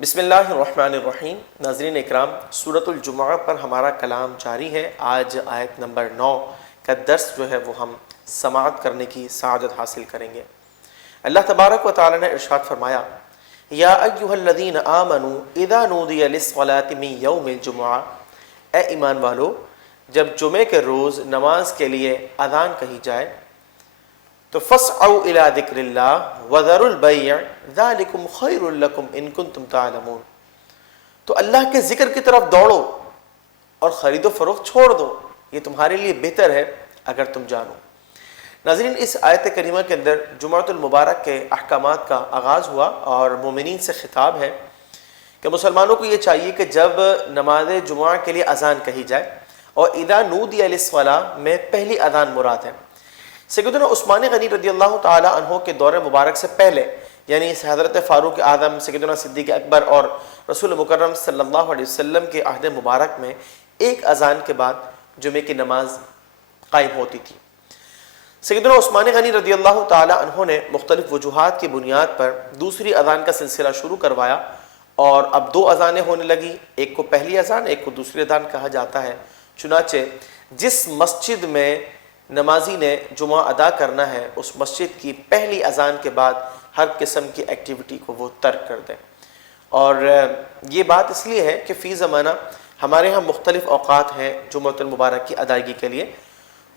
بسم اللہ الرحمن الرحیم۔ ناظرین اکرام، سورۃ الجمعہ پر ہمارا کلام جاری ہے۔ آج آیت نمبر 9 کا درس جو ہے وہ ہم سماعت کرنے کی سعادت حاصل کریں گے۔ اللہ تبارک و تعالی نے ارشاد فرمایا، یا ایھا الذین آمنوا اذا نودی للصلاۃ من یوم الجمعہ، اے ایمان والو جب جمعے کے روز نماز کے لیے اذان کہی جائے تو فاسعوا الی ذکر اللہ وذروا البیع ذلکم خیر لکم ان کنتم تعلمون، تو اللہ کے ذکر کی طرف دوڑو اور خرید و فروخت چھوڑ دو، یہ تمہارے لیے بہتر ہے اگر تم جانو۔ ناظرین، اس آیت کریمہ کے اندر جمعۃ المبارک کے احکامات کا آغاز ہوا اور مومنین سے خطاب ہے کہ مسلمانوں کو یہ چاہیے کہ جب نماز جمعہ کے لیے اذان کہی جائے، اور اذا نودی للصلاۃ میں پہلی اذان مراد ہے۔ سیدنا عثمان غنی رضی اللہ تعالی عنہ کے دور مبارک سے پہلے، یعنی حضرت فاروق اعظم، سیدنا صدیق اکبر اور رسول مکرم صلی اللہ علیہ وسلم کے عہد مبارک میں ایک اذان کے بعد جمعے کی نماز قائم ہوتی تھی۔ سیدنا عثمان غنی رضی اللہ تعالی عنہ نے مختلف وجوہات کی بنیاد پر دوسری اذان کا سلسلہ شروع کروایا، اور اب دو اذانیں ہونے لگی، ایک کو پہلی اذان، ایک کو دوسری اذان کہا جاتا ہے۔ چنانچہ جس مسجد میں نمازی نے جمعہ ادا کرنا ہے، اس مسجد کی پہلی اذان کے بعد ہر قسم کی ایکٹیویٹی کو وہ ترک کر دیں۔ اور یہ بات اس لیے ہے کہ فی زمانہ ہمارے ہاں مختلف اوقات ہیں جمعۃ المبارک کی ادائیگی کے لیے۔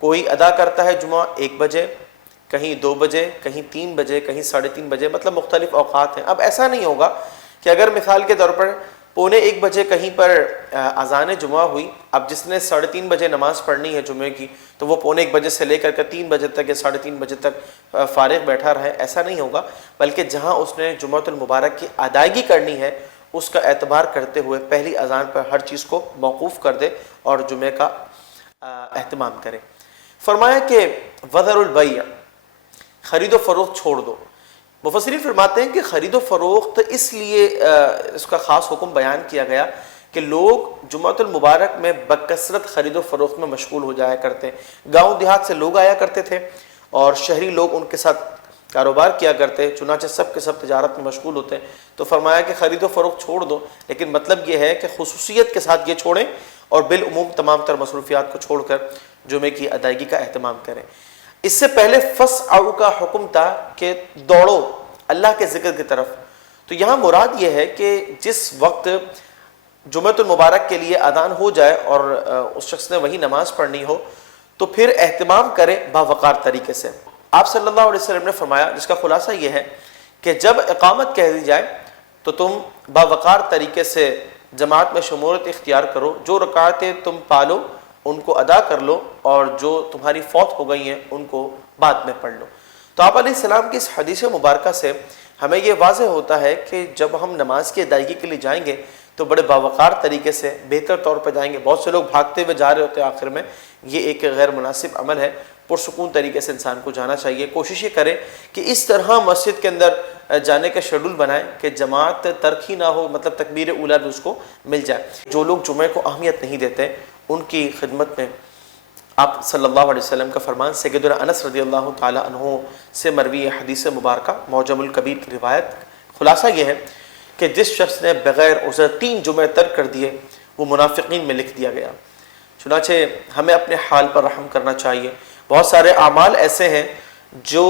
کوئی ادا کرتا ہے جمعہ 1 بجے، کہیں 2 بجے، کہیں 3 بجے، کہیں 3:30 بجے، مطلب مختلف اوقات ہیں۔ اب ایسا نہیں ہوگا کہ اگر مثال کے طور پر 1:45 بجے کہیں پر اذان جمعہ ہوئی، اب جس نے 3:30 بجے نماز پڑھنی ہے جمعے کی، تو وہ 1:45 بجے سے لے کر کے 3 بجے تک یا 3:30 بجے تک فارغ بیٹھا رہے، ایسا نہیں ہوگا، بلکہ جہاں اس نے جمعۃ المبارک کی ادائیگی کرنی ہے اس کا اعتبار کرتے ہوئے پہلی اذان پر ہر چیز کو موقوف کر دے اور جمعے کا اہتمام کرے۔ فرمایا کہ وذروا البیع، خرید و فروخت چھوڑ دو۔ مفسرین فرماتے ہیں کہ خرید و فروخت اس لیے اس کا خاص حکم بیان کیا گیا کہ لوگ جمعۃ المبارک میں بکثرت خرید و فروخت میں مشغول ہو جایا کرتے ہیں۔ گاؤں دیہات سے لوگ آیا کرتے تھے اور شہری لوگ ان کے ساتھ کاروبار کیا کرتے، چنانچہ سب کے سب تجارت میں مشغول ہوتے ہیں۔ تو فرمایا کہ خرید و فروخت چھوڑ دو، لیکن مطلب یہ ہے کہ خصوصیت کے ساتھ یہ چھوڑیں اور بالعموم تمام تر مصروفیات کو چھوڑ کر جمعے کی ادائیگی کا اہتمام کریں۔ اس سے پہلے فسعوا کا حکم تھا کہ دوڑو اللہ کے ذکر کی طرف، تو یہاں مراد یہ ہے کہ جس وقت جمعۃ المبارک کے لیے اذان ہو جائے اور اس شخص نے وہی نماز پڑھنی ہو تو پھر اہتمام کرے باوقار طریقے سے۔ آپ صلی اللہ علیہ وسلم نے فرمایا، جس کا خلاصہ یہ ہے کہ جب اقامت کہہ دی جائے تو تم باوقار طریقے سے جماعت میں شمولیت اختیار کرو، جو رکعتیں تم پالو ان کو ادا کر لو، اور جو تمہاری فوت ہو گئی ہیں ان کو بعد میں پڑھ لو۔ تو آپ علیہ السلام کی اس حدیث مبارکہ سے ہمیں یہ واضح ہوتا ہے کہ جب ہم نماز کی ادائیگی کے لیے جائیں گے تو بڑے باوقار طریقے سے بہتر طور پہ جائیں گے۔ بہت سے لوگ بھاگتے ہوئے جا رہے ہوتے ہیں آخر میں، یہ ایک غیر مناسب عمل ہے۔ پرسکون طریقے سے انسان کو جانا چاہیے۔ کوشش یہ کرے کہ اس طرح مسجد کے اندر جانے کا شیڈول بنائیں کہ جماعت ترک ہی نہ ہو، مطلب تکبیر اولیٰ بھی اس کو مل جائے۔ جو لوگ جمعے کو اہمیت نہیں دیتے ان کی خدمت میں آپ صلی اللہ علیہ وسلم کا فرمان سیدنا انس رضی اللہ تعالی عنہ سے مروی حدیث مبارکہ معجم الکبیر کی روایت، خلاصہ یہ ہے کہ جس شخص نے بغیر عذر 3 جمعے ترک کر دیے وہ منافقین میں لکھ دیا گیا۔ چنانچہ ہمیں اپنے حال پر رحم کرنا چاہیے۔ بہت سارے اعمال ایسے ہیں جو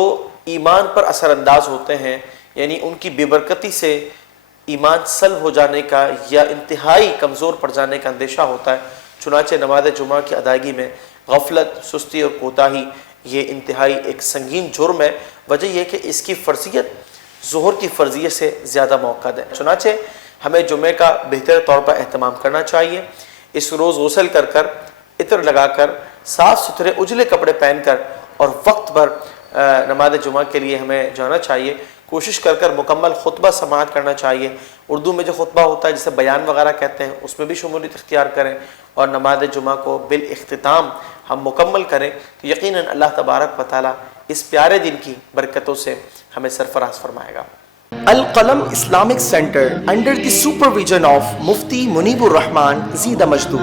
ایمان پر اثر انداز ہوتے ہیں، یعنی ان کی بے برکتی سے ایمان سلب ہو جانے کا یا انتہائی کمزور پڑ جانے کا اندیشہ ہوتا ہے۔ چنانچہ نماز جمعہ کی ادائیگی میں غفلت، سستی اور کوتاہی یہ انتہائی ایک سنگین جرم ہے۔ وجہ یہ کہ اس کی فرضیت ظہر کی فرضیت سے زیادہ موقع ہے۔ چنانچہ ہمیں جمعے کا بہتر طور پر اہتمام کرنا چاہیے۔ اس روز غسل کر کر، عطر لگا کر، صاف ستھرے اجلے کپڑے پہن کر اور وقت پر نماز جمعہ کے لیے ہمیں جانا چاہیے۔ کوشش کر کر مکمل خطبہ سماعت کرنا چاہیے۔ اردو میں جو خطبہ ہوتا ہے جسے بیان وغیرہ کہتے ہیں، اس میں بھی شمولیت اختیار کریں، اور نماز جمعہ کو بالاختتام ہم مکمل کریں تو یقیناً اللہ تبارک و تعالیٰ اس پیارے دن کی برکتوں سے ہمیں سرفراز فرمائے گا۔ القلم Islamic Center under the supervision of Mufti Munibur Rahman Zida Majdu.